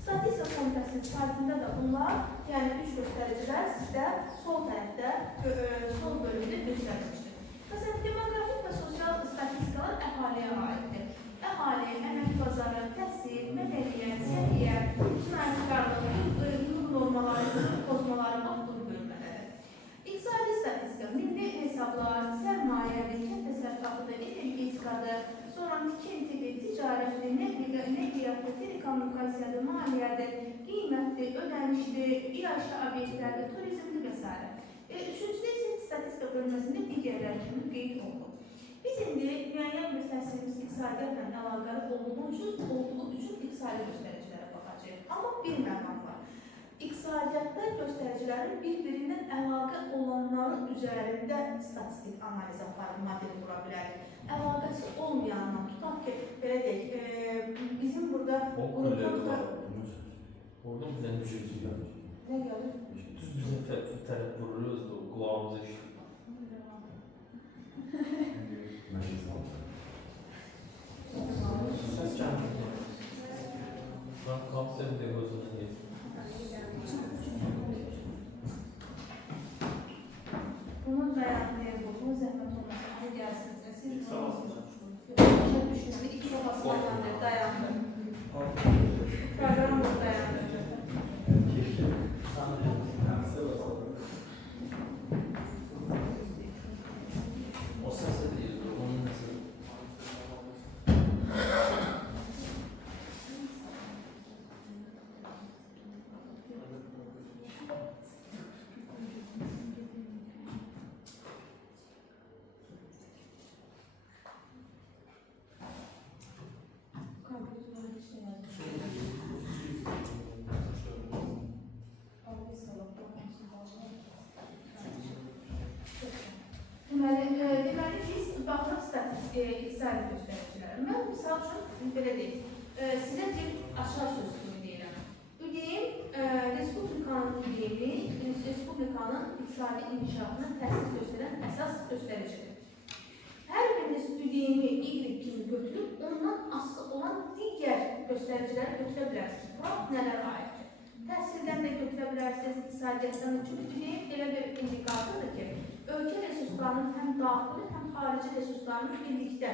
Statistika komitəsinin saytında da bunlar, yəni 3 göstəricilər sizdə sol tərəfdə, sol bölümdə göstərilmişdir. Məsələn, demoqrafik və sosial statistikalar əhaliyə aiddir. Əhali, əmək bazarı, təhsil, mədəniyyət, səhiyyə, cinayətkarlıq, hüquq normaları, hüquq pozmaları bu bölmədədir. İqtisadi statistika, milli hesablar, sərmayədir, kənd təsərrüfatıdır, energetikadır, sonra tikintidir, ticarətdir, nəqliyyatdır, telekommunikasiyadır, maliyyədir, qiymətdir, ödənişdir, iaşə obyektlərdir, turizmdir və s. Üçüncüdə isə statistika bölməsində digərlər kimi qeyd olunur. Biz indi müəyyən bir təhsilimiz iqtisadiyyatla əlaqəli olduğu üçün iqtisadi göstəricilərə baxacağıq. Amma bir məqam var. İqtisadiyyatda göstəricilərin bir-birindən əlaqə olanların üzərində statistik analiz aparıb model qura bilərik. Əlaqəsi olmayandan tutaq ki, belə deyək, bizim burada qrupumuzda... Oradan bizə bir şey gəlir. Nə gəlir? Düz bizim tərəf vururuuz da qulağımıza işləyir. Səs gəlmir. Ben kapsam bir gözümden geçtim. Bunun dayanmaya bu zahmet olmasa hadi gelsiniz. Siz Sağ olsun. düşünün. İlk sabahlardan dayandı. Program da dayandı. O sesi değil, onun nasıl? Deməli, biz baxırıq iqtisadi göstəricilərə. Mən misal üçün belə deyim, sizə bir aşağı söz kimi deyirəm. ÜDM, Respublikanın ÜDM-i, Respublikanın iqtisadi inkişafına təsir göstərən əsas göstəricidir. Hər biriniz ÜDM-i Y kimi götürüb, ondan asılı olan digər göstəriciləri götürə bilərsiniz. Bura nələr aiddir? Təhsildən də götürə bilərsiniz, iqtisadiyyatdan da. Çünki ÜDM elə bir indikatordur ki, ölkə resurslarının həm daxili, həm xarici resurslarının birlikdə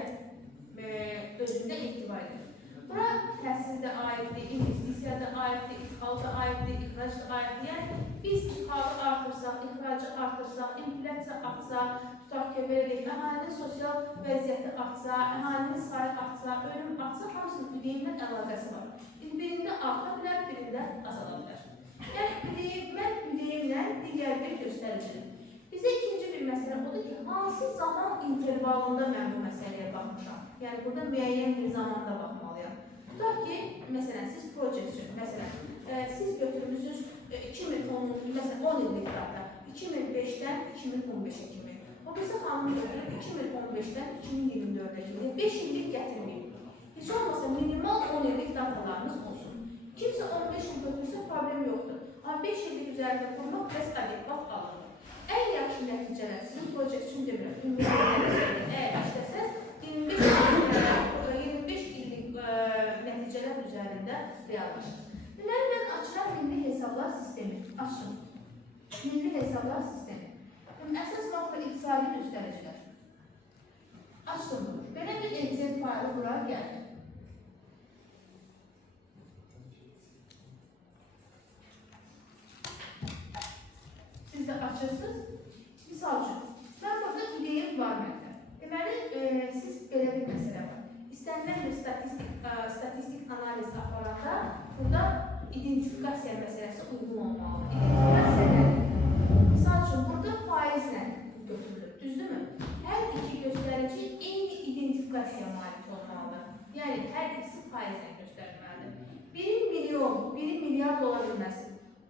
özündə ehtiva edir. Bura təhsil də aiddir, investisiya da aiddir, ixal da aiddir, ixrac da aiddir. Yəni, biz ixalı artırsaq, ixracı artırsaq, inflyasiya artsa, tutaq ki, belə deyək, əhalinin sosial vəziyyəti artsa, əhalinin sayı artsa, ölüm artsa, hamısının ÜDM-lə əlaqəsi var. Birində arta bilər, birində azala bilər. Yəni, mən ÜDM-lə digər bir göstəricidir. Bizə ikinci bir məsələ odur ki, hansı zaman intervalında mən bu məsələyə baxmışam? Yəni, burada müəyyən bir zamanda baxmalıyam. Tutaq ki, məsələn, siz proyection, məsələn, siz götürmüsünüz 10 illik data, 2005-dən 2015-ə kimi. O bizə xanımı götürüb 2015-dən 2024-ə kimi, 5 illik gətirməyib. Heç olmasa minimal 10 illik datalarımız olsun. Kimsə 15 il götürsə problem yoxdur. Amma 5 illik üzərində kurmaq bəs adekvat alınır. Ən yaxşı nəticələr, sizin proyection demirəm, ümumiyyətlə, əgər işləsəz, 25 illik nəticələr üzərində reallaşır. Deməli, mən açıram milli hesablar sistemi. Açdım. Milli hesablar sistemi. Əsas vaxtda iqtisadi göstəricilər. Açdım bunu. Belə bir Excel faylı bura gəldi. Siz də açırsınız. Misal üçün, mən burada ÜDM var məndə. Deməli, siz belə bir məsələ var. İstənilən bir statistik analiz aparanda burada identifikasiya məsələsi uyğun olmalı. İdentifikasiya nədir? Misal üçün, burada faizlə götürülür, düzdürmü? Hər iki göstərici eyni identifikasiya malik olmalıdır. Yəni, hər ikisi faizlə göstərilməlidir. Biri milyon, biri milyard ola bilməz.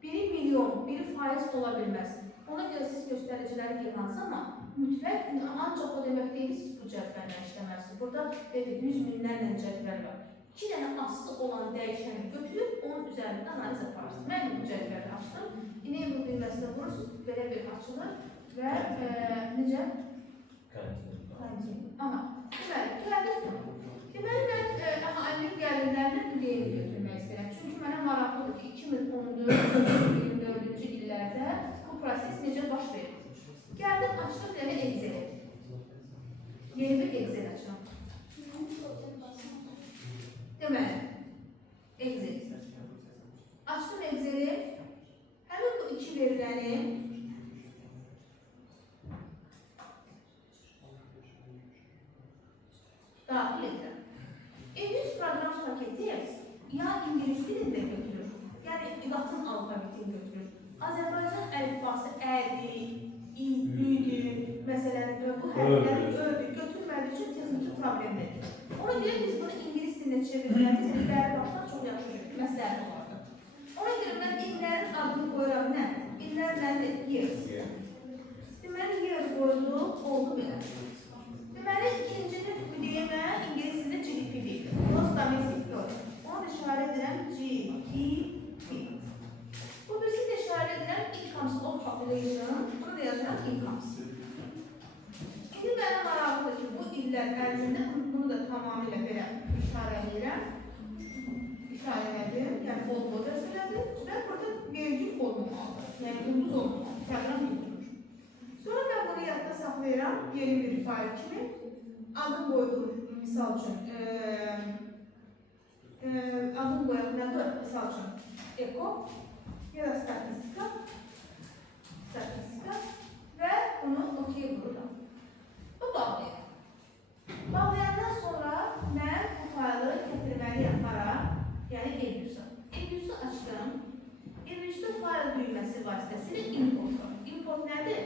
Biri milyon, biri faiz ola bilməz. Ona görə siz göstəriciləri yığan zaman mütləq, ancaq o demək deyil, siz bu cədvəllə işləməlisiniz. Burada 100 minlərlə cədvəl var. 2 dənə asılı olan dəyişəni götürüb, onun üzərində analiz aparırsınız. Mən bu cədvəli açdım. Enable düyməsində vurursunuz, belə bir açılır və necə? Kantin. Aha, deməli, gəldim. Deməli, mən əhalinin gəlirlərindən ÜDM-i götürmək istəyirəm. Çünki mənə maraqlı proses necə baş verir? Gəldim, açdım bir dənə Excel. Yeni bir Excel açıram. Deməli, Excel. Açdım Excel'i. Həmin bu iki veriləni daxil edirəm. E100 proqram paketi ya ingilis dilində götürür, yəni Latin alfabetini götürür. Azərbaycan əlifbası ədi, üydü, məsələn, bu hərfləri götürmədiyi üçün texniki problemdir. Ona görə biz bunu ingilis dilinə çevirmemiz illəri başdan çox yaxşı məsləhət olardı. Ona görə mən illərin adını qoyuram nə? İllər nədir? Years. Deməli, years qoyulub, oldu belə. Deməli, ikincinin deyimə ingilis dilində GDP deyil. Gross Domestic Product. Onu işarə edirəm GDP. Bu birisi də işarə edirəm Incomes of Population. Bunu da yazıram Incomes. İndi mənə maraqlıdır ki, bu illər ərzində bunu da tamamilə belə işarə edirəm. İşarələdim, yəni bol-bol rəsələdim və burada vergi olmamalıdır. Yəni ulduz olmamalıdır, təqram ulduzdur. Sonra mən bunu yadda saxlayıram, yeni bir fayl kimi. Adım qoydum, misal üçün, adım qoyaq nədir? Misal üçün, Eko ya da statistika və bunu OK vururam. Bu bağlayaq. Bağlayandan sonra mən bu faylı gətirməliyəm para, yəni E100-a. E100-ü açdım. E100-də fayl düyməsi vasitəsilə import var. Import nədir?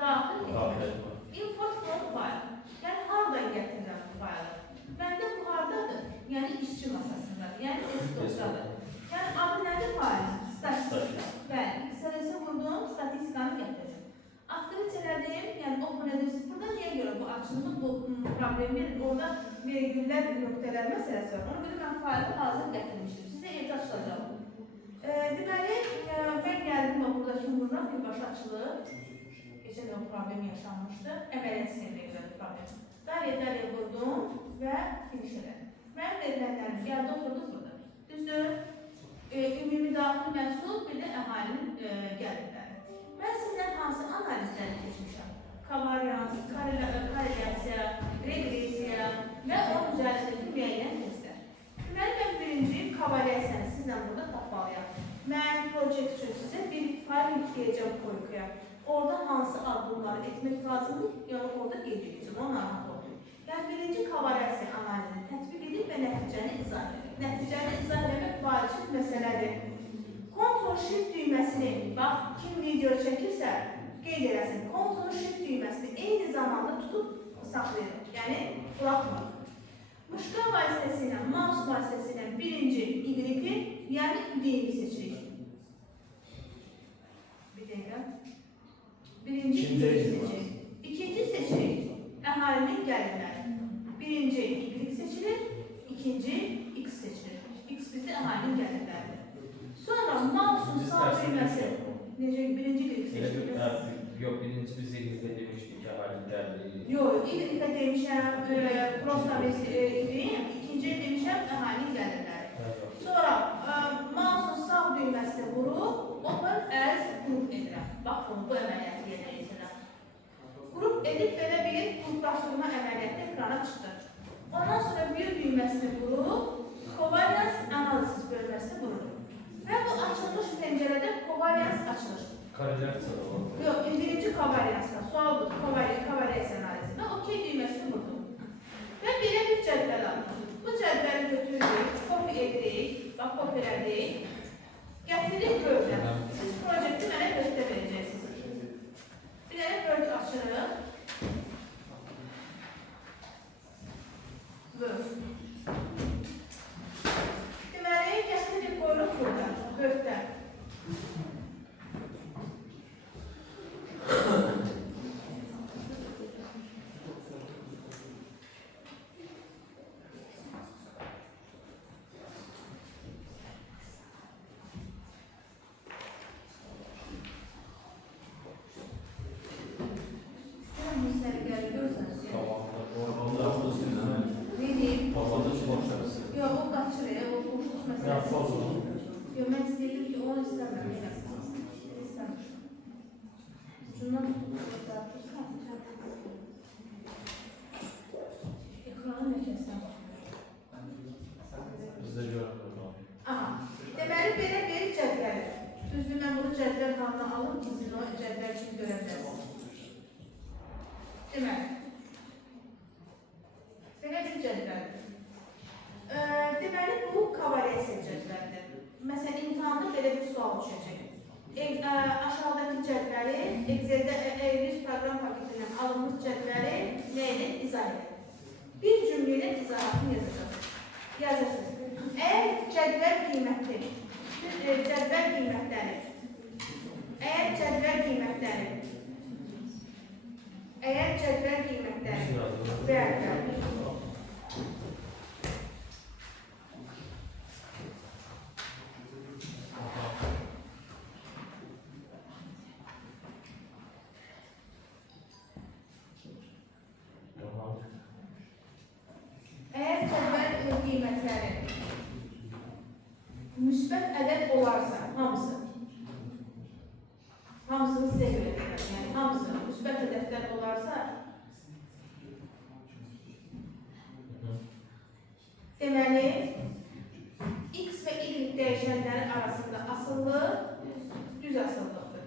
Daxil etmək. Import from file. Yəni hardan gətirirəm bu faylı? Məndə bu hardadır? Yəni işçi masasındadır. Yəni S-dosyadır. Yəni adı nədir faylın? Statistika. Bəli, XLS-ə vurdum, statistikanı gətirir. Aktivit elədim, yəni open edirsiz. Burada niyə görə bu açıldı, bu problemdir? Orada vergüllər, nöqtələr məsələsi var. Ona görə mən faylı hazır gətirmişdim. Sizə evdə açılacaq. Deməli, mən gəldim, buradakı vururam, birbaşa açılır. Geçen yıl problem yaşanmıştı. Əməliyyat sistemine göre problem. Dariye vurdum və finish elədim. Mənim verilənlərim gəldi, oturdu burada. Düzdür, ümumi daxil məhsul, bir də əhalinin gəlirləri. Mən sizdən hansı analizləri keçmişəm? Kavarians, korreляsiya, regresiya və onun üzərindəki müəyyən testlər. Deməli, mən birinci kavariasiyanı sizdən burada tapmalıyam. Mən project üçün sizə bir fayl yükləyəcəm Koykuya. Orada hansı addımları etmək lazımdır, yəni orada qeyd edəcəm, o narahat olmayın. Yəni birinci kavariasiya analizini tətbiq edib və nəticəni izah edin. Nəticəni izah etmək vacib məsələdir. Ctrl-Shift düyməsini, bax, kim video çəkirsə, qeyd eləsin. Ctrl-Shift düyməsini eyni zamanda tutub saxlayın, yəni buraxmayın. Muşqa vasitəsilə, mouse vasitəsilə birinci Y-i, yəni Y-i seçirik. Bir dəqiqə. Birinci seçilir. İkinci seçilir. Əhalinin gəlirləri. Birinci Y seçilir. İkinci X seçilir. X bizdə əhalinin gəlirləridir. Sonra mouse'un sağ düyməsi. Necə? Birinci Y seçilir. Yox, birinci biz Y demişdik ki, əhalinin gəlirləri. Yox, Y demişəm, prostamız Y, ikinci demişəm, əhalinin gəlirləri. Sonra mouse'un sağ düyməsini vurub, open as group edirəm. Bax, bu əməliyyatı yerinə yetirirəm. Qrup edib belə bir qruplaşdırma əməliyyatı ekrana çıxdı. Ondan sonra bir düyməsini vurub, covariance analysis bölməsini vurur. Və bu açılmış pəncərədə covariance açılır. Korreляsiya da var. Yox, birinci covariance, sual budur, covariance analizi. Və OK düyməsini vurdum. Və belə bir cədvəl aldım. Bu cədvəli götürürük, copy edirik, bax, copy elədik. Gətirik Word-ə. Siz projekti mənə Word-də verəcəksiniz. Bir dənə Word açırıq. Word. Deməli, gətirik qoyuruq burada, Word-də. Excel'də E100 proqram paketindən alınmış cədvəli nə ilə izah edin? Bir cümlə ilə izahatını yazacaqsınız. Əgər cədvəl qiymətləri bəli. Eğer cədvəl qiymətləri müsbət ədəd olarsa, hamısını sizə görə deyirəm, yəni hamısı müsbət ədədlər olarsa, deməli, x və y dəyişənləri arasında asıllıq düz asıllıqdır.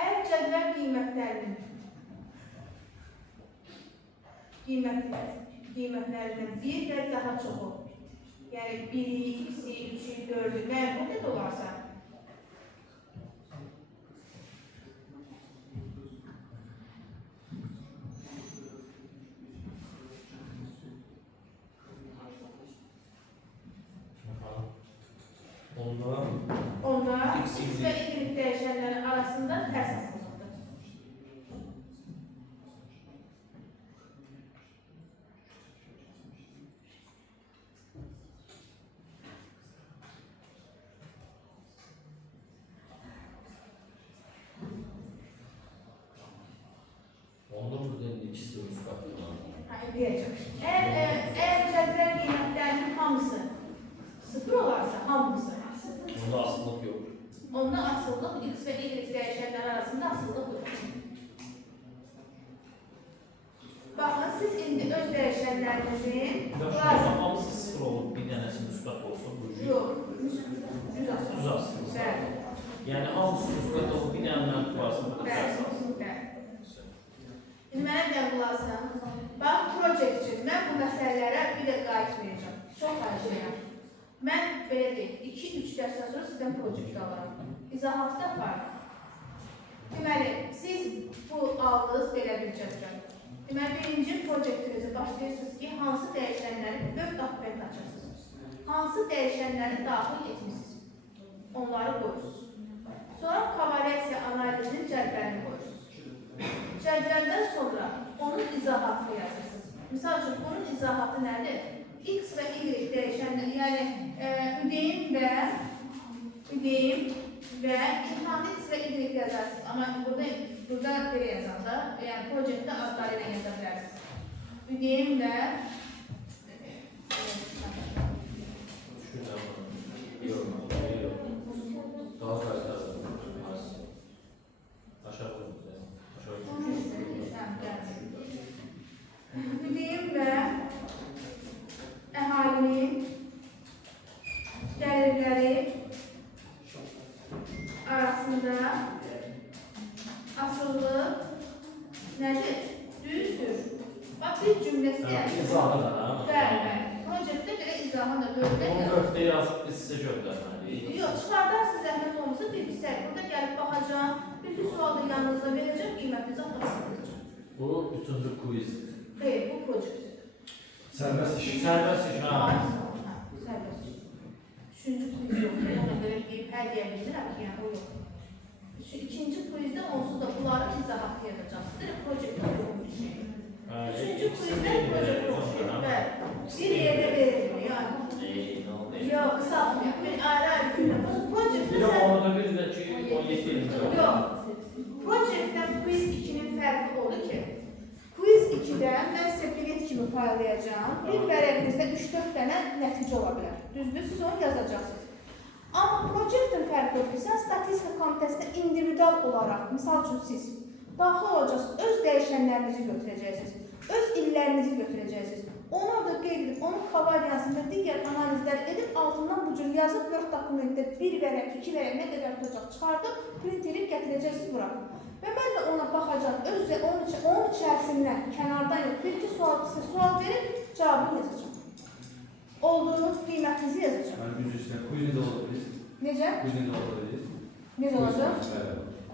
Eğer cədvəl qiymətlərindən bir və daha çoxu, yəni 1-i, 2-si, 3-ü, 4-ü mənfi ədəd olarsa, onlar x və y dəyişənləri arasında tərs asıllıqdır. Deyəcəm. Əgər cədvəl qiymətlərinin hamısı sıfır olarsa, Onda asıllıq yox. onda asıllıq x və y dəyişənləri arasında asıllıq yox. Baxın, siz indi öz dəyişənlərinizin Hamısı sıfır olur, bir dənəsi müsbət olsun. yox, düz asıllıq. Bəli. Yəni hamısı müsbət olur, bir dənə mənfi varsa burada tərs alsın. İndi mənə bir qulaqsın. Bax, projekt üçün mən bu məsələlərə bir də qayıtmayacağım. Çox xahiş edirəm. Mən belə deyim, 2-3 dərsdən sonra sizdən projekt alıram. İzahatı da var. Deməli, siz bu aldınız belə bir cədvəl. Deməli, birinci projektinizi başlayırsınız ki, hansı dəyişənləri 4 dokument açırsınız. Hansı dəyişənləri daxil etmişsiniz. Onları qoyursunuz. Sonra kovalyasiya analizinin cədvəlini qoyursunuz. Cədvəldən sonra onun izahatını yazırsınız. Misal üçün, bunun izahatı nədir? X və y dəyişənlər, yəni üdeyim və imtihanda x və y yazarsınız. Amma burada belə yazanda, yəni projektdə adları ilə yaza bilərsiniz. Üdeyim və Daha qayıtlarım. Aşağı qoyun. Üdeyim və əhalinin gəlirləri arasında asıllıq nədir? Düzdür. Bax, bir cümləsi İzahı da, bəli. Projektdə belə izahı da Onu dörtdə yazıb biz sizə göndərməliyik. yox, çıxardarsınız zəhmət olmasa bir səhv. Burada gəlib baxacağım, bir sualı yanınıza verəcəm, qiymətinizi atacağım. Bu üçüncü quizdir. Xeyr, bu projektdir. Sərbəst iş, Sərbəst iş. Üçüncü quiz yox, ona görə deyib hər deyə bilirəm ki, yəni o yox. İkinci quizdə onsuz da bunların izahatı yazacaqsınız. Deyir, projektdə yoxun bir şey. Üçüncü quizdə projekt oxşuyur. Bəli. Bir yerdə verilmir, yəni. Yox, qısaltmayaq. Bir ayrı-ayrı günlə. Bir də onu da bir də ki, 17 ildir. Yox. Projektdən quiz 2-nin fərqi odur ki, quiz 2-də mən sizə bilet kimi paylayacağım. Bir vərəqinizdə 3-4 dənə nəticə ola bilər. Düzdür, siz onu yazacaqsınız. Amma projektin fərqi odur ki, sən statistika komitəsində individual olaraq, misal üçün siz daxil olacaqsınız, öz dəyişənlərinizi götürəcəksiniz, öz illərinizi götürəcəksiniz. Onu orada qeyd edib, onun kovalyasında digər analizlər edib, altından bu cür yazıb 4 dokumentdə 1 vərəq, 2 vərəq nə qədər tutacaq çıxardıb, print edib gətirəcəksiniz bura. Və mən də ona baxacağım, özü onun içərisindən, kənardan yox, bir-iki sual verib, cavabını yazacağım. Olduğunu, qiymətinizi yazacağım. Yani gücü üstüne quiz de olabilir. Necə? Quiz de olabilir. Necə olacaq?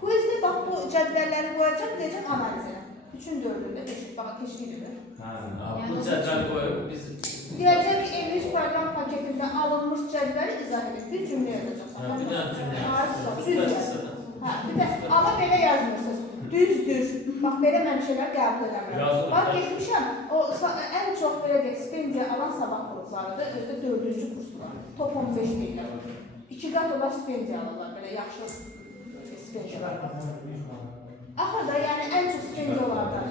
Quizdə bax bu cədvəlləri qoyacaq, deyəcək analiz elə. 3-ün 4-ündə, 5-ün, bax, eşidilir. Bu cədvəli qoyuq biz. Deyəcək ki, English proqram paketindən alınmış cədvəli izah edir. Bir cümlə yazacaqsan. Bir dənə cümlə. Düz yazın. Hə, bir də, amma belə yazmırsınız. Düzdür. Bax, belə mən bir şeylər qəbul edəmirəm. Bax, getmişəm, ən çox belə deyək, stipendiya alan sabah qruplarıdır, özdə 4-cü kurslar. Top 15 deyirlər. 2 qat olar stipendiya alırlar, belə yaxşı stipendiyalar var. Axırda, yəni ən çox stipendiya olarlar.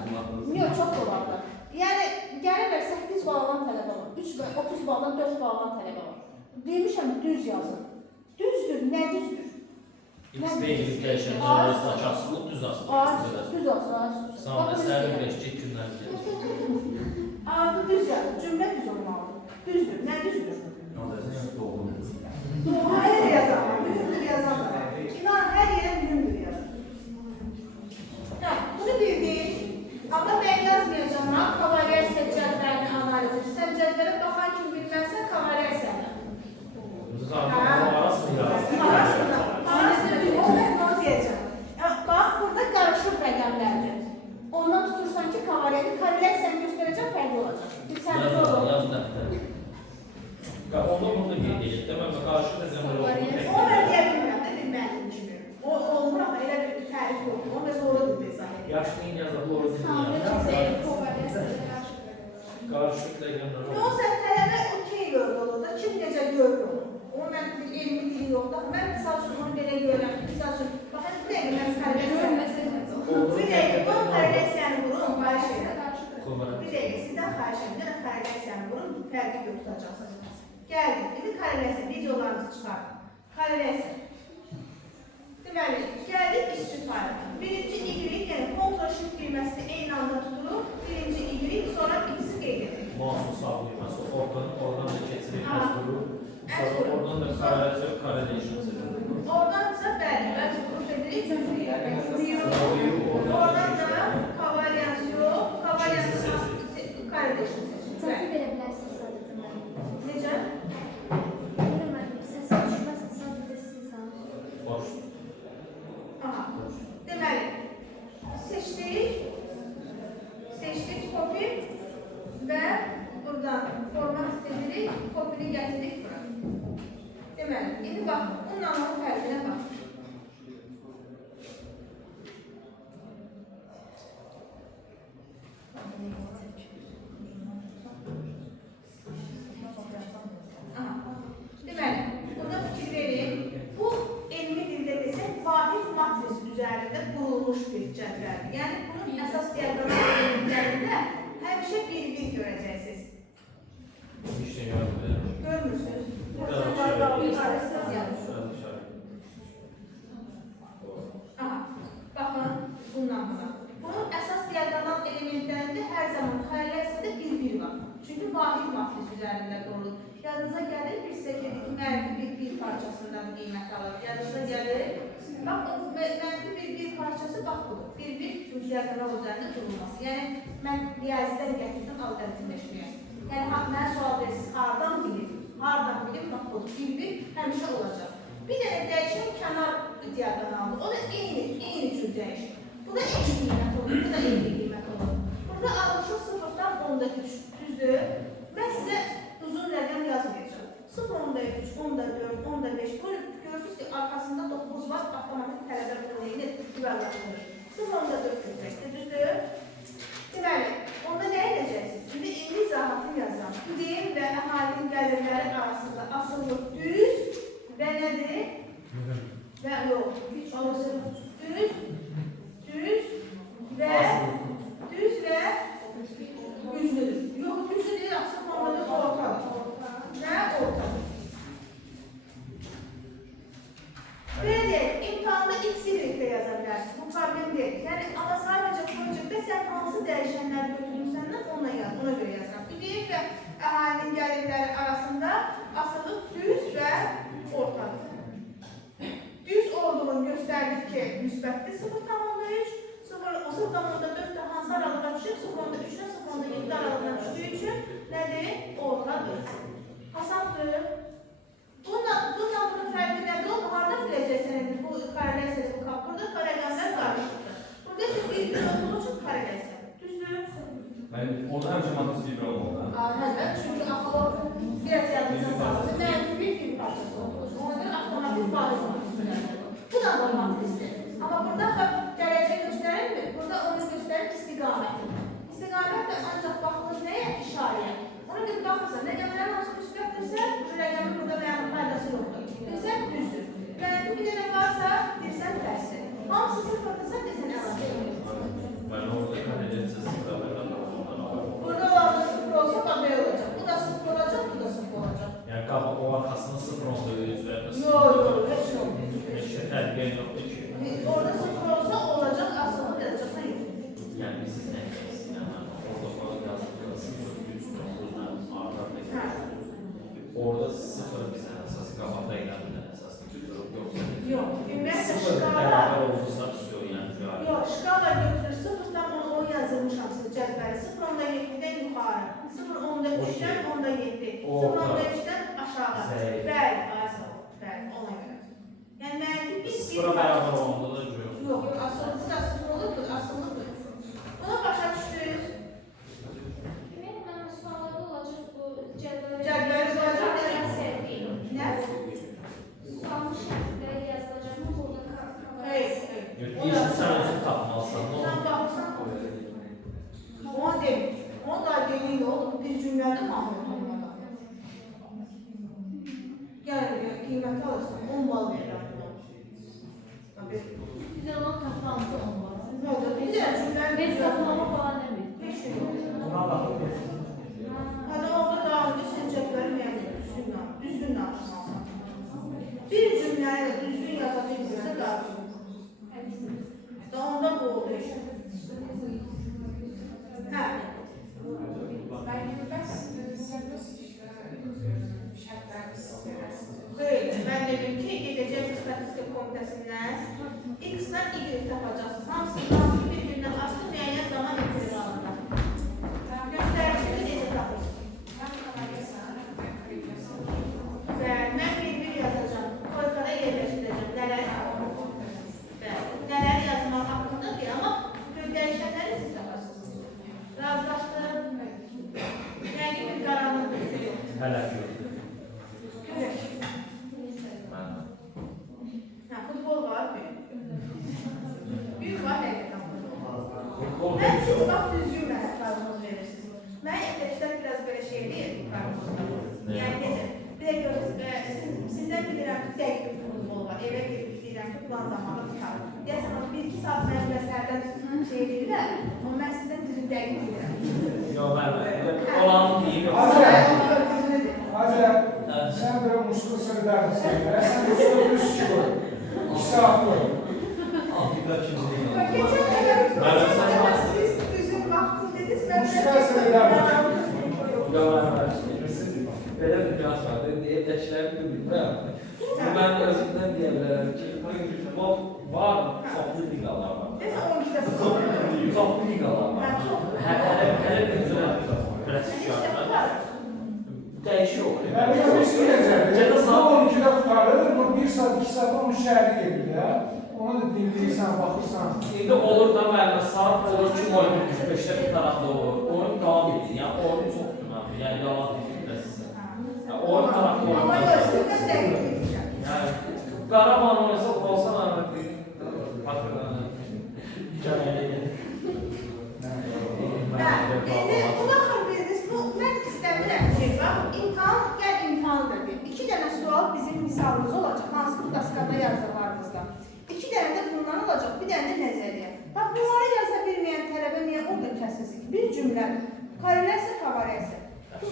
Yox, çox olarlar. Yəni, gəlirlər 8 bal alan tələbə var, 30 baldan 4 bal alan tələbə var. Demişəm, düz yazın. Düzdür, nə düzdür? XP gibi dəyişənlər arasındakı asılıq düz asılıq. Düz asılıq. Sağ məsələlər birləşəcək günlər gəlir. Adı düz yazın, cümlə düz olmalıdır. Düzdür, nə düzdür? Doğru. Hər yerə yazarlar, mühümdür yazarlar. İnan, hər yerə mühümdür yazar. Bunu bildik. Amma mən yazmayacağım, kavalyasiya cədvəlini analiz edir. Sən cədvələ baxan kimi bilmərsən, kavalyasiyadır. Arasında. O mən onu deyəcəm. Bax, burada qarışıq rəqəmlərdir. Ondan tutursan ki, korrelyasiyanı göstərəcəm, fərqli olacaq. Yaz dəftər. Onda burada qeyd edir. Demək, qarşı rəqəmlər olur. O mən deyə bilmirəm, də bilməliyim kimi. O olmur, amma elə bir tərif yoxdur. O mən doğrudur bezah edir. Yaşlıyın yazaq, doğrudur yazaq. Qarışıq rəqəmlər olur. Yox, sən tələbə okey görür olur da, kim necə görür olur. O mən elmi dili yoxdur. Mən misal üçün onu belə görürəm. Misal üçün, baxın, bu dəqiqə mən korrelyasiyanı vurun, xahiş edirəm. Bir dəqiqə, sizdən xahiş edirəm, yenə korrelyasiyanı vurun, fərqi götürəcəksiniz. Gəldik, indi korrelyasiya, videolarınızı çıxarın. Korrelyasiya. Deməli, gəldik işçi faylı. Birinci Y, yəni Ctrl-Shift düyməsini eyni anda tutulur. Birinci Y, sonra X-i qeyd edilir. Mouse'un sağ düyməsi, oradan da keçirik, məzguru. Sonra oradan da korrelyasiya, correlation seçilir. Oradan isə bəli, məcbur edirik, oradan da kavalyasiya, correlation seçilir. Səsi verə bilərsiniz sadəcə mən. Necə? Bilmirəm, mən səsi düşməsin, sadəcə siz alın. Boş. Aha. Deməli, seçdik copy və buradan format edirik, copy'ni gətiririk bura. Deməli, indi bax, bununla onun fərqinə bax. Deməli, burada fikir verin. Bu elmi dildə desək, vahid matris üzərində qurulmuş bir cədvəldir. Yəni, bunun əsas diaqramlarında həmişə bir-bir görəcəksiniz. Hiç şey görmüyorum. Görmürsünüz. Aha, baxın, bundan buna. Bunun əsas diaqramal elementlərində hər zaman korrelyasiyada bir-bir var. Çünki vahid matris üzərində qurulur. Yadınıza gəlir, bir sizə dedik ki, mənfi bir parçasından qiymət alır. Yadınıza gəlir, bax, mənfi bir parçası bax budur. Bir diaqramal üzərində qurulması. Yəni, mən riyazidən gətirdim, alqaritmləşməyə. Yəni, mən sual verirsiniz, hardan bilim? Hardan bilim, bax budur. Bir həmişə olacaq. Bir dənə dəyişən kənar diaqramaldır. O da eyni cür dəyişir. Bu da eyni qiymət olur, bu da eyni qiymət olur. Burada almışıq 0-dan 10-da 3, düzdür? Mən sizə uzun rəqəm yazmayacağım. 0-10-da 3, 10-da 4, 10-da 5. Görürsünüz ki, arkasında 9 var, avtomatik tələbə bunu yuvarlanır. 0-10-da 4 götürəkdə, düzdür? Deməli, onda nə edəcəksiniz? İndi izahatını yazıram. Üdeyim və əhalinin gəlirləri arasında asıllıq düz və nədir? Və yox, düz və güclüdür. Yox, güclü deyil, asıl formada ortadır. Və ortadır. Belə deyək, imtihanda X, Y-də yaza bilərsiniz. Bu problem deyil. Yəni, amma sadəcə proyektdə sən hansı dəyişənləri götürmüsəndən ona görə yazıram. Üdeyim və əhalinin gəlirləri arasında asıllıq düz və ortadır. Düz olduğunu göstərdik ki, müsbətdir 0,3. 0.4-də hansı aralığa düşüb? 0.3-dən 0.7 aralığına düşdüyü üçün nədir? Ortadır. Asandır. Bunun fərqi nədir? Onu harada biləcəksən? Bu korrelasiyası bu kap. Burada rəqəmlər qarışıqdır. Burada isə bir olduğu üçün korrelasiyası. Düzdür? Orada həmişə matematik bir olmalı. Hə, çünki axı o biraz yadınıza salır. Mənfi bir parçası olur. Ona görə avtomatik bariz olur. Bu da normativdir. Amma burada dərəcə göstərilmir. Burada onu göstərir istiqaməti. İstiqamət də ancaq baxılır nəyə? İşarəyə. Ona görə baxırsan, rəqəmlərin hamısı müsbətdirsə, bu rəqəmin burada mənim faydası yoxdur. Bilsən, düzdür. Mənfi bir dənə varsa, bilsən, tərsi. Hamısı sıfırdırsa, bilsən, əlavə. Ben orada karelerse sıfıra beraber Burada orada sıfır olsa da B olacaq. Bu da sıfır olacaq, bu da sıfır olacaq. yani kafa o arkasında sıfır olduğu üzerinde Yok, heç yox. hiç terbiye yoktu ki. Orada sıfır olsa olacaq, aslında verəcəksən yox. Yani siz ne diyorsunuz? Yani orada falan yazdığında sıfır 109'dan artar orada sıfır bize esas kafada ilerlenen esas bir durum yoksa. Yox, ümumiyyətlə Sıfır şkala. beraber olursa söylenen cevap. Yox, şkala götürür, sıfırdan 10 yazılmışam sizə cədvəli. 0.7-dən yuxarı, 0.3-dən 10.7, 0.3-dən aşağı. Bəli, aysa o, bəli, ona görə. Yəni mənfi bir Sıfıra beraber olanda da cevap. Yox, asıllısı da sıfır olurdur, asıllıdır. Buna başa düşdünüz. Mən sualda olacaq bu cədvəl. Cədvəli olacaq, nə? Sualın şərtləri yazılacaq mı? Burada Hayır, Bir sen özün tapmalısın. Ne Sen olur? bakırsan, ona demiş. Ona da dediğinde oldu, bir cümlede Mahmut olmalı. Yani kıymeti alırsan 10 bal verirler buna. Tabii. Bir de onun taplantısı olmaz. Ne oldu? Bir de cümlenin Biz saplama falan demeyiz. hiç şey yok. Buna bakın. Hadi orada daha önce seçecekleri memnun, düzgün danışmalısın. Bir cümleyi de düzgün yazabilse daha iyi. Onda bu oldu işte. Ha. Hayır, ben dedim ki gideceğiz istatistik komitesinden X'den Y tapacaksınız. Hamısı birbirinden aslı müəyyən zaman intervalında. Göstəricini necə tapırsınız? Və mən bir yazacağım. Koykada yerləşdirəcəm. Nələr nələr yazmaq haqqındadır, amma dəyişənləri siz taparsınız. Razılaşdırın. Yəni bir qaranlıq bir şey yoxdur. Helal yok. Güneş. Ha, futbol var büyük. Büyük var həqiqətən futbol. Mən siz bax düzgün mənə proqnoz verirsiniz. Mən əvvəllər biraz belə şey deyil bu proqnozda. Yəni necə? Bir də görürsünüz, sizdən bilirəm ki, dəqiq bir futbol var. Evə girib deyirəm ki, plan zamanı tutar. Deyəsən, 1-2 saat məclislərdən şey deyirlər, amma mən sizdən düzgün dəqiq bilirəm. Yok ben olan değil. Hacı, sen böyle muşkul sırlar mısın? Sen üstüne düz çıkıyor. İsraflı. Afrika kimliği yok. Geçen sene siz düzgün baktın dediniz, ben Muşkul sırlar mısın? Belə bir qaz vardı, evdəkiləri bilmirəm. Mən özümdən deyə bilərəm ki, var, çoxlu liqalar var. Deyəsən 12'də sıfır. Çoxlu liqalar var. Hələ bir cürə Klasik İşte bu şartlar. var. dəyişiyor. Ben bir şey diyeceğim. Bu 12'de tutarlı, bu 1 saat, 2 saat onun şehri gelir ya. Ona da dinleyirsen, bakırsan. İndi olur da müəllimə saat olur ki, oyun 5-də bir tarafda olur. Oyun davam edir. Yəni oyun çoxdur mənim. Yəni yalan deyil də sizə. Yəni oyun tarafda olur. Ama görsünler dəqiq biləcəm. Yəni Qarabağ oynasa olsan artıq baxın. Hikayəyə gəlir. İndi buna xəbəriniz, mən istəmirəm ki, bax, imtahan, gəl imtahandır deyim. 2 dənə sual bizim misalımız olacaq, hansı bu daskada yazılarımızda. 2 dənə də bundan olacaq, bir dənə də nəzəriyyə. Bax, bunları yaza bilməyən tələbə niyə orada kəsilsin ki? Bir cümlədir. Korrelasya, favoriyası.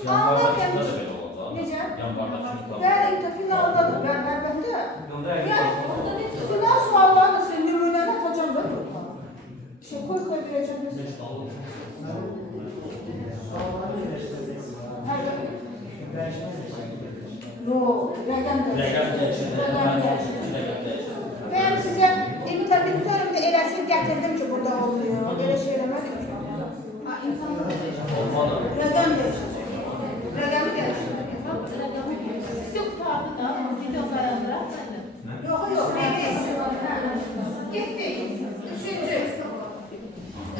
Yanvardaşında da belə olacaq. Necə? Yanvardaşında. Bəli, finaldadır, mən əlbəttə. Yəni, final sualları da sən nümunəni atacam da burada. Şey, koy verəcəm. Yox, rəqəm Rəqəm dəyişir. Rəqəm dəyişir. Mən sizə inventörümdə eləsin gətirdim ki, burada burada oluyor. Belə şey eləmədik ki. Ha, imkanı dəyişir. Olmalı. Rəqəm dəyişir. Rəqəmi dəyişir. Sizi kurtardı da, video dayandıra. Yox, yox, reqres. Getdik.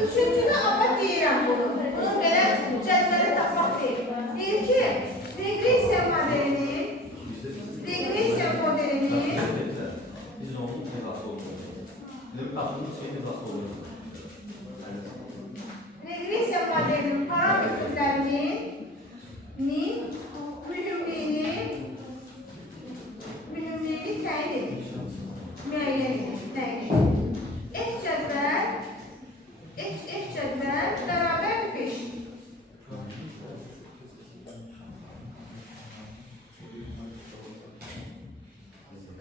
Üçüncünü ama deyirəm bunu. Bunun belə cədvəli tapmaq deyil. Deyir ki, regresiya modelini Biz onun cezası oluyoruz. Bizim taptığımız şey cezası oluyoruz. regresiya modelinin parametrlərinin mühümliyini təyin edir. Müəyyən edir. F cədvəl bərabər 5.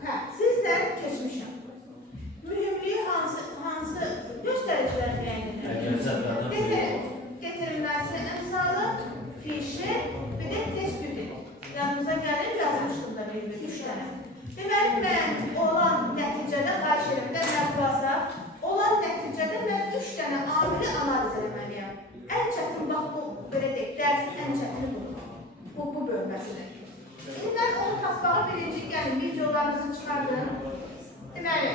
Hə, sizdən keçmişəm. Mühümliyi hansı göstəricilər təyin edir? Determinasiya əmsalı, fişi, bir də tespiti. Yanımıza gəlir, yazmışdım da bir 3 dənə. Deməli, mən olan nəticədə xahiş edirəm də məqlasa, olan nəticədə mən 3 dənə amili analiz etməliyəm. Ən çətin, bax bu, belə deyək, dərsin ən çətini budur. Bu bölməsidir. İndi mən onu tapmağa birinci gəlin, videolarınızı çıxardım. Deməli,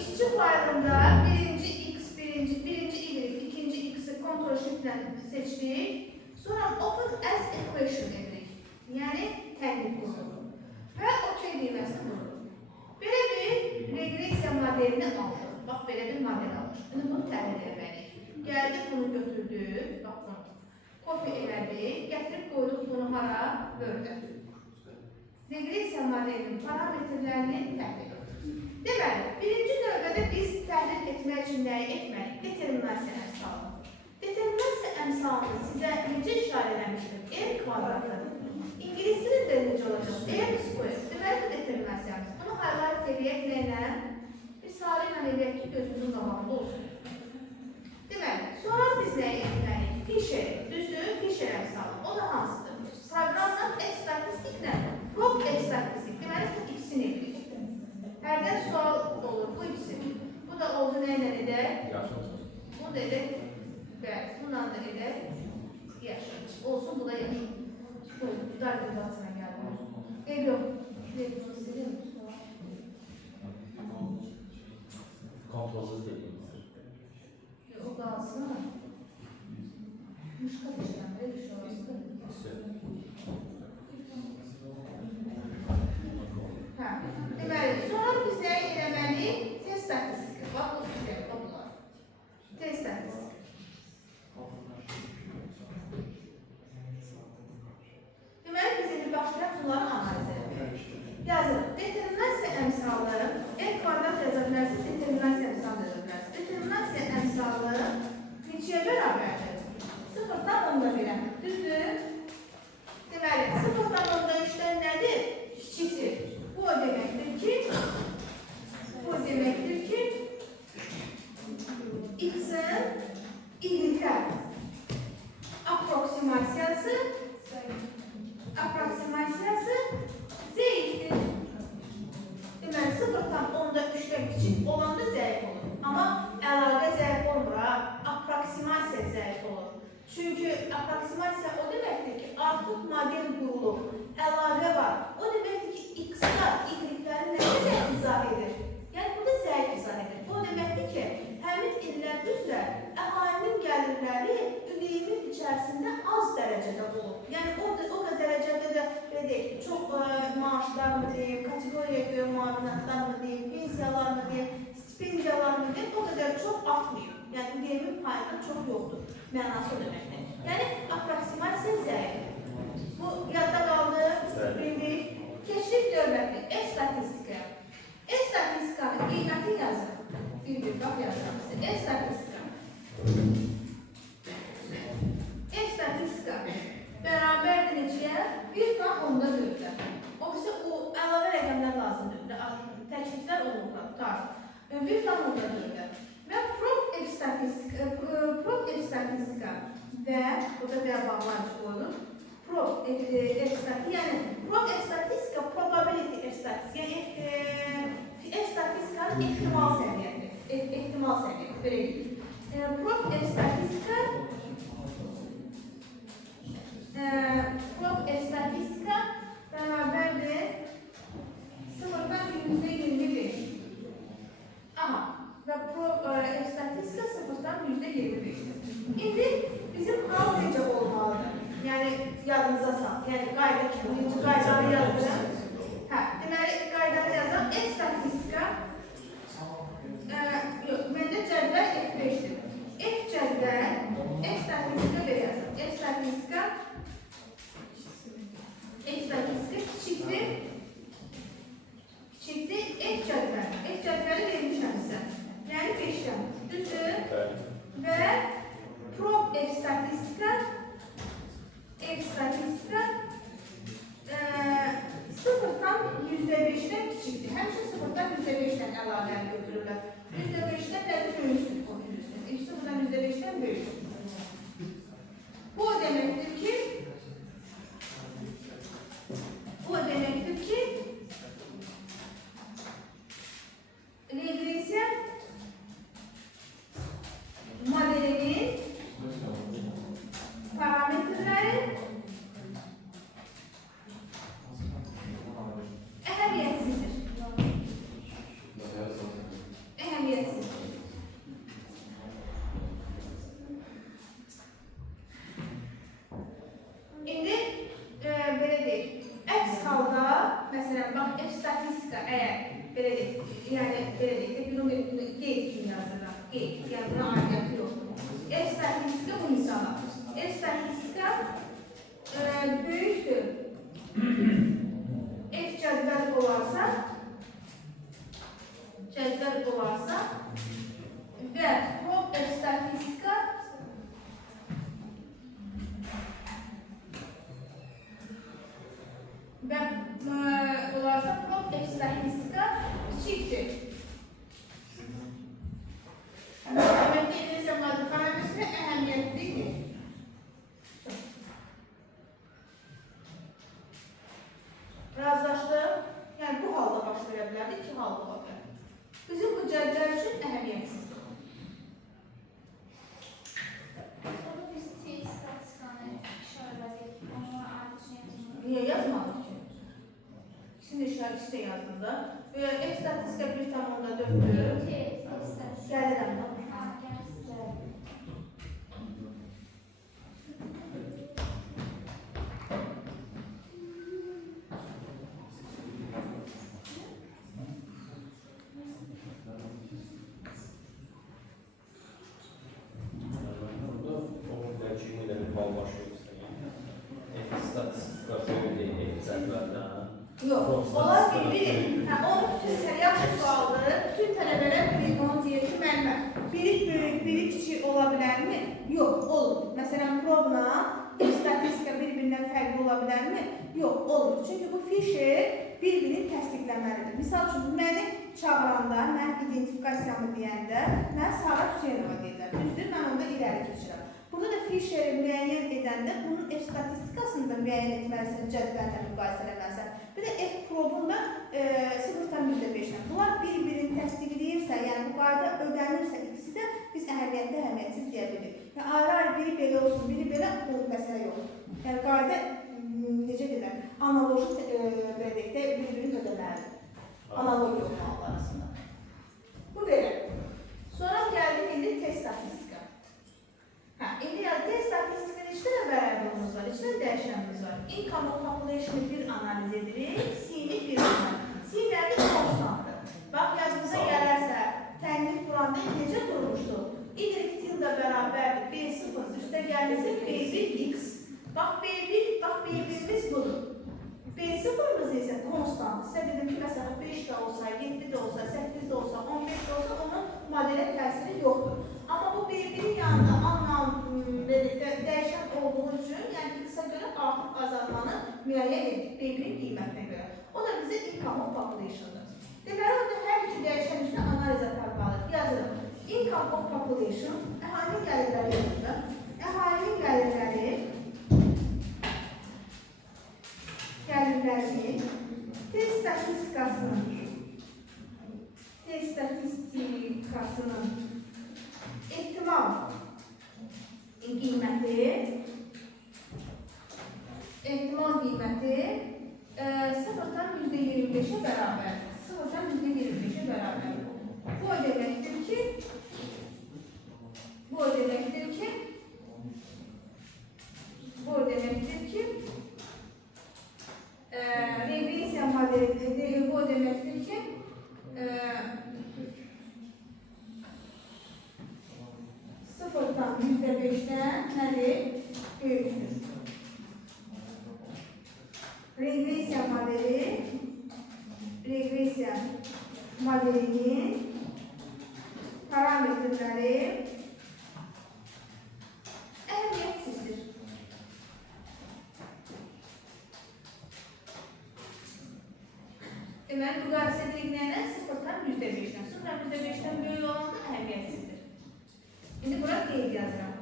işçi faylında birinci X, birinci Y, ikinci X'i Ctrl Shift'lə seçdik. Sonra Open as Equation edirik. Yəni, tənqid qurulur. Və OK düyməsini qurulur. Belə bir regresiya modelini aldıq. Bax, belə bir model almış. Şimdi bunu təhlil etməliyik. Gəldik, bunu götürdük. Bax, bunu kopya elədik. Gətirib qoyduq bunu hara? Word-ə. Regresiya modelinin parametrlərini təhlil edirik. Deməli, birinci növbədə biz təhlil etmək üçün nəyi etməliyik? Determinasiya əmsalı. Determinasiya əmsalını sizə necə işarə eləmişdim? R kvadratı. İngiliscədə də necə olacaq? R square. Deməli, bu determinasiyamız. Bunu highlight edək nəylə? Bir sarı ilə eləyək ki, gözümüzün qabağında olsun. Deməli, sonra biz nəyi etməliyik? Fisher, düzdür? Fisher əmsalı. O da hansıdır? Proqramla F-statistiklə prop F-statistik. Deməli, bu ikisini edirik. Hərdən sual olur, bu ikisi. Bu da oldu nəylə edək? Bu da edək. Bəli, bundan da edək. Yaşır. Olsun, bu da yaşır. Buyurun, dar bir batına gəldim. Yox. Kontrolsuz dediğimiz. O qalsın. Muşqa işləm, belə iş orası. Hə, deməli, sonra biz nəyə eləməliyik? Test statistika. Bax, bu fikir, bunlar. Test statistika. Deməli, biz indi başlayaq bunları analiz etməliyik. Yazırıq, determinasiya əmsalı, kvadrat yaza bilərsiniz, determinasiya əmsalı yaza bilərsiniz. Determinasiya əmsalı neçəyə bərabərdir? 0,1-ə. Düzdür? Deməli, 0,3-dən nədir? Kiçikdir. Bu o deməkdir ki, X-in Y-ə aproksimasiyası zəifdir. Deməli, 0,3-dən kiçik olanda zəif olur. Amma əlaqə zəif olmur, aproksimasiya zəif olur. Çünki aproksimasiya o deməkdir ki, artıq model qurulub, əlavə var. O deməkdir ki, X-lar, Y-ləri nə qədər izah edir? Yəni, bu da zəif izah edir. Bu deməkdir ki, həmin illər üzrə əhalinin gəlirləri üyeyimin içərisində az dərəcədə olur. Yəni, o dərəcədə də çox maaşlar mı deyim, kateqoriyaya görə müavinatlar mı deyim, pensiyalar mı deyim, stipendiyalar mı deyim, o qədər çox artmıyor. Yəni, üyeyimin payından çox yoxdur. Mənası o deməkdir. Yəni, aproksimasiya zəif. Bu, yadda qaldı, bildik. Keçdik dövləti, F-statistika. F-statistikanın qiyməti yazır. Bir bax yazıram sizə. F-statistika. F-statistika bərabərdir neçəyə? 1,4-ə. O bizə o əlavə rəqəmlər lazımdır. Təkliklər olurlar, tutar. 1,4-ə. Və prop F-statistika və burada bir bağlanış qoyulur. Prop F-statistika, yəni prop F-statistika, probability F-statistika, yəni F-statistikanın ehtimal səviyyəti. Belə deyil. Prop F statistika bərabərdir 0'dan %25. Aha. Və prop F statistika 0'dan %25'dir. İndi bizim hal necə olmalıdır? Yəni yadınıza sal. Yəni qayda birinci qaydanı yazdım. Deməli qaydanı yazdım. F statistika yox, məndə cədvəl F5'dir. F cədvəl F statistika belə yazdım. F statistika kiçikdir F cədvəli. F cədvəli vermişəm sizə. Yəni 5'dən. Düzdür? Və prop F statistika 0'dan %5'dən kiçikdir. Həmişə 0'dan %5'dən əlavəni götürürlər. %5'dən də böyükdür. 0'dan %5'dən böyükdür. Bu o deməkdir ki, regresiya modelinin parametrləri əhəmiyyətsizdir. İndi belə deyək, əks halda, məsələn, bax, F statistika əgər belə deyək, yəni belə deyək, bunu qeyd kimi yazırlar, qeyd, yəni buna aidiyyəti yoxdur. F statistika bu misala. F statistika böyükdür. F cədvəl olarsa və prop F statistika kiçikdir. Demək ki, regresiya modeli parametri əhəmiyyətlidir. Razılaşdıq. Yəni bu halda baş verə bilərdi, iki halda ola bilər. Bizim bu cədvəl üçün əhəmiyyətsizdir. Sonra biz T statistikanı işarələdik. Onlara aid üçün yazılır. Niyə yazmadıq ki? İkisini işarəsi də yazdım da. F statistika 1,4'dür. T statistika. Gəlirəm da. Yox, onlar bir-biri, onu bütün yaxşı sualdır, bütün tələbələr onu deyir ki, müəllimə, biri böyük, biri kiçik ola bilərmi? Yox, olur. Məsələn, probla statistika bir-birindən fərqli ola bilərmi? Yox, olur. Çünki bu Fisher bir-birini təsdiqləməlidir. Misal üçün, məni çağıranda, mən identifikasiyamı deyəndə, mən Sara Hüseynova deyirlər. Düzdür, mən onda irəli keçirəm. Burada da Fisher'i müəyyən edəndə, bunun F statistikasını da müəyyən etməlisən, cədvəllə müqayisə eləməlisən. Bir də F probunda 0'dan %5'dən. Bunlar bir-birini təsdiqləyirsə, yəni bu qayda ödənirsə ikisi də biz əhəmiyyətsiz deyə bilirik. Yəni ayrı-ayrı biri belə olsun, biri belə, bu məsələ yoxdur. Yəni qayda, necə deyirlər, analoji belə deyək də bir-birini ödəməlidir. Analoji olmalı arasında. Bu belə. Sonra gəldik indi test statistika. İndi test statistikada iki dənə vəriabılımız var, iki dənə dəyişənimiz var. Income of population-ı bir analiz edirik, C-ni bir analiz. C gəldi konstantdır. Bax, yadımıza gələrsə, tənqid quranda necə durmuşdu? Y tilda bərabərdir, B0 üstə gəlirsə B1x. Bax, B1'imiz budur. B0'mız isə konstantdır. Sizə dedim ki, məsələn, 5 də olsa, 7 də olsa, 8 də olsa, 15 də olsa, onun modelə təsiri yoxdur. Amma bu B1'in yanında anlam dəyişən olduğu üçün, yəni x-ə görə artıq azalmanı müəyyən etdik B1'in qiymətinə görə. O da bizə income of population-dır. Deməli, o da hər iki dəyişən üçün analiz aparmalıyıq. Yazırıq. Income of population, əhalinin gəlirləri yazılır. Əhalinin gəlirləri test statistikasının ehtimal qiyməti sıfırdan %25'e beraber. Sıfırdan %25'e beraber. Bu o demektir ki regresiya modeli bu demektir ki sıfırdan %5'ten nedir? Büyüktür. Regresiya modelinin parametrləri əhəmiyyətsizdir. Deməli, müqayisə edilməyənə sıfırdan %5'den. Sıfırdan %5'den böyük olanda əhəmiyyətsizdir. İndi bura qeyd yazıram.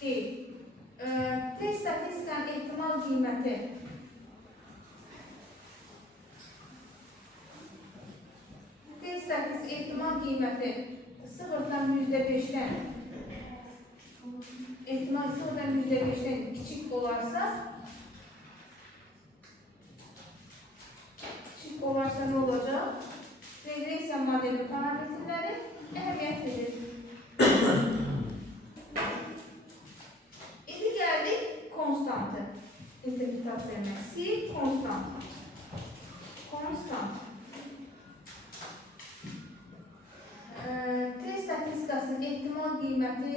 Qeyd. Test statistikanın ehtimal qiyməti sıfırdan %5'den kiçik olarsa ne olacak? Regresiya modeli parametrləri əhəmiyyətlidir. İndi gəldik konstantı interpretasiyona. C konstant. Test statistikasının ehtimal qiyməti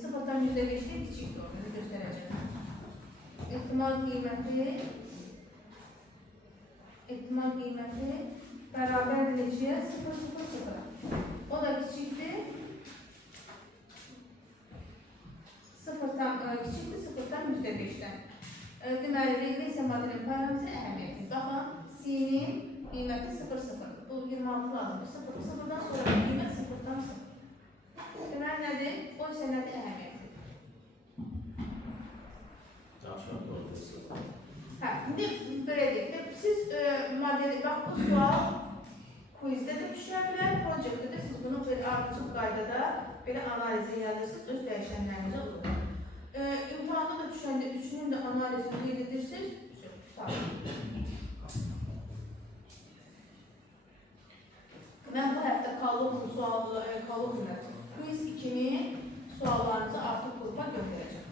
sıfırdan %5'den kiçikdir. Onu göstərəcəm. Ehtimal qiyməti bərabər neçəyə? 0,0,0'a. O da kiçikdir. Sıfırdan %5'den. Deməli, regresiya modelinin parametri əhəmiyyətli. Baxın, C-nin qiyməti 0,0. Bu 26 lazımdır. 0,0'dan sonra qiymət 0'dan 0. Deməli, nədir? O isə nədir? Əhəmiyyətli. Aşağı doğru sıfır. İndi belə deyək. Siz modeli, bax bu sual quizdə də düşə bilər, proyektdə də siz bunu belə ardıcıl qaydada belə analizi yazırsınız, öz dəyişənlərinizi olur. İmtihanda da düşəndə üçünün də analizini qeyd edirsiniz. Mən bu həftə Kalluxun quiz 2'nin suallarınızı artıq qrupa göndərəcəm.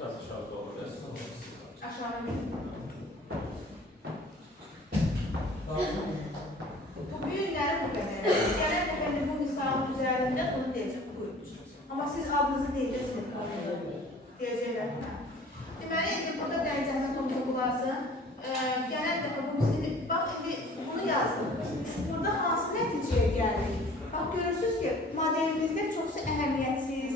Biraz aşağı doğru resim. Aşağı bu büyükləri bu qədər. Gələn dəfə bu misalın üzərində bunu deyəcək, buyurmuş. Amma siz adınızı deyəcəksiniz. Deyəcəklər. Deməli, indi burada dəyəcəklər topluluq olasın. Gələn dəfə bu misalı, bax, indi bunu yazdım. Burada hansı nəticəyə gəldik? Bax, görürsünüz ki, modelimizdə çoxsu əhəmiyyətsiz,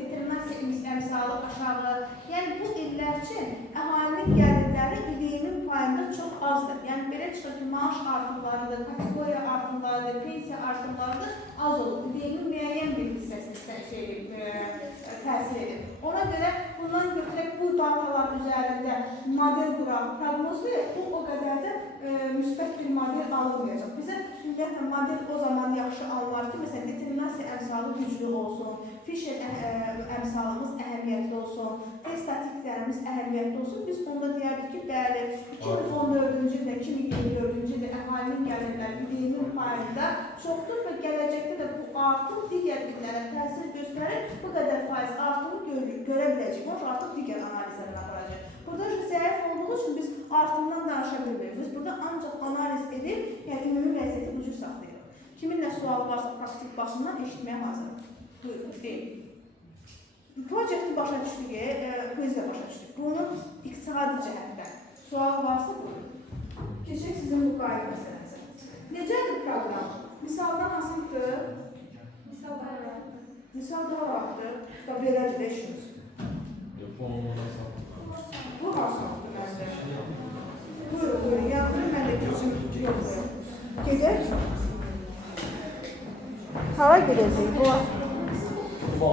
determinasiya əmsalı aşağı. Yəni, bu illər üçün əhalinin gəlirləri ÜDM-in payında çox azdır. Yəni, belə çıxır ki, maaş artımlarıdır, kategoriya artımlarıdır, pensiya artımlarıdır, az olur. ÜDM-in müəyyən bir hissəsi təsir edir. Ona görə bundan götürək bu datalar üzərində model quraq, proqnoz verir, bu o qədər də müsbət bir model alınmayacaq. Bizə ümumiyyətlə model o zaman yaxşı alınlar ki, məsələn, determinasiya əmsalı güclü olsun, Fisher əmsalımız əhəmiyyətli olsun, test statistiklərimiz əhəmiyyətli olsun. Biz onda deyərdik ki, bəli, 2014-cü ildə, 2024-cü ildə əhalinin gəlirləri ÜDM-in payında çoxdur və gələcəkdə də bu artım digər illərə təsir göstərir. Bu qədər faiz artımı görə biləcək. Onun artıq digər analizlərə aparacaq. Burada zəif olduğu üçün biz artımdan danışa bilmirik. Biz burada ancaq analiz edib, yəni ümumi vəziyyəti bu cür saxlayırıq. Kimin nə sualı varsa praktik baxımdan eşitməyə hazırıq. Buyurun, deyin. Proyekti başa düşdük, quizlə başa düşdük. Bunun iqtisadi cəhətdən sual varsa buyurun. Keçək sizin müqayisə məsələsi. Necədir proqram? Misaldan asılıdır. Misal daha var. Misal daha vardır. Da belədir də işimiz. Bu hasandır məndə. Buyurun, buyurun. Yazırım, mən də keçim yoxlayım. Gedək. Hava gedəcək. Bu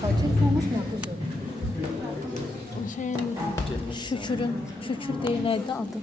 Telefonmuş mu kuzum? Şükürün, şükür değil neydi adı?